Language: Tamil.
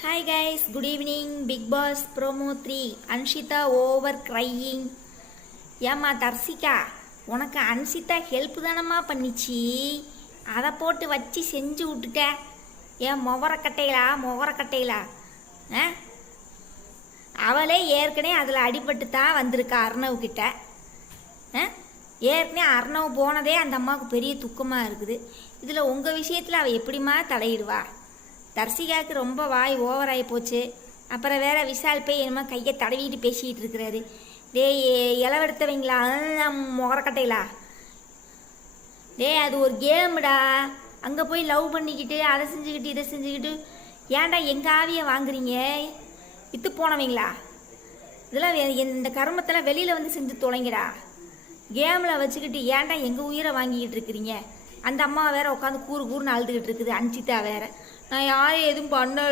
Hi guys, good evening. Big Boss Promo 3. Anshita over crying. ஏம்மா தர்சிகா, உனக்கு அன்சிதா ஹெல்ப் தானம்மா பண்ணிச்சு, அதை போட்டு வச்சு செஞ்சு விட்டுட்ட. ஏன் முகரக்கட்டையிலா அவளே ஏற்கனவே அதில் அடிபட்டு தான் வந்திருக்கா அர்ணவ்கிட்ட. ஏற்கனவே அர்ணவ் போனதே அந்த அம்மாவுக்கு பெரிய துக்கமாக இருக்குது. இதில் உங்கள் விஷயத்தில் அவள் எப்படிம்மா தலையிடுவா? தர்சிகாவுக்கு ரொம்ப வாய் ஓவராகி போச்சு. அப்புறம் வேற விஷால் போய் என்னமோ கையை தடவிட்டு பேசிக்கிட்டு இருக்கிறாரு. இளவெடுத்தவங்களா முகரக்கட்டையிலா? அது ஒரு கேமுடா. அங்கே போய் லவ் பண்ணிக்கிட்டு அதை செஞ்சுக்கிட்டு இதை செஞ்சுக்கிட்டு ஏன்டா எங்கள் ஆவியை வாங்குறீங்க? வித்து போனவங்களா? இதெல்லாம் இந்த கர்மத்தெல்லாம் வெளியில் வந்து செஞ்சு தொலைங்கடா. கேமில் வச்சுக்கிட்டு ஏன்டா எங்கள் உயிரை வாங்கிக்கிட்டு இருக்கிறீங்க? அந்த அம்மா வேற உட்காந்து கூறுன்னு அழுதுகிட்டு இருக்குது. அன்சிதா வேற நான் யாரும் எதுவும் பண்ண